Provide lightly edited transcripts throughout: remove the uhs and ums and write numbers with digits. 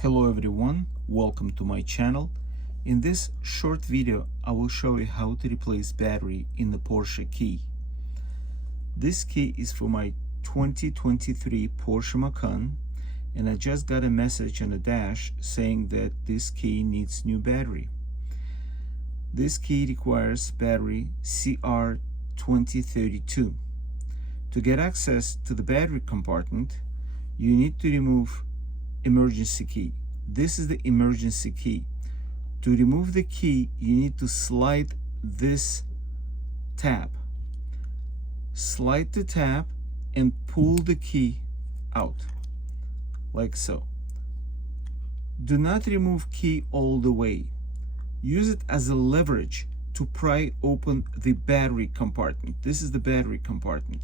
Hello everyone, welcome to my channel. In this short video I will show you how to replace battery in the Porsche key. This key is for my 2023 Porsche Macan, and I just got a message on the dash saying that this key needs new battery. This key requires battery CR2032. To get access to the battery compartment, you need to remove emergency key. This is the emergency key. To remove the key, you need to slide this tab. Slide the tab and pull the key out, like so. Do not remove key all the way. Use it as a leverage to pry open the battery compartment. This is the battery compartment.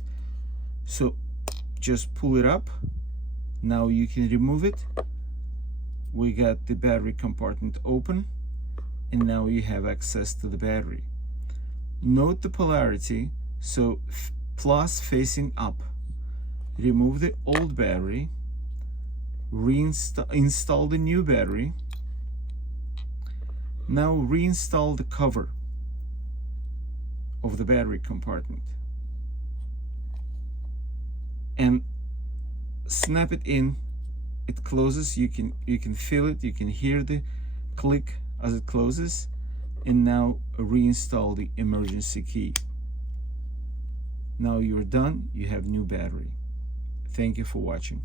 So just pull it up. Now you can remove it. We got the battery compartment open, and now you have access to the battery. Note the polarity, so plus facing up. Remove the old battery, install the new battery. Now reinstall the cover of the battery compartment and snap it in. It closes. You can feel it, you can hear the click as it closes. And now reinstall the emergency key. Now you're done, you have new battery. Thank you for watching.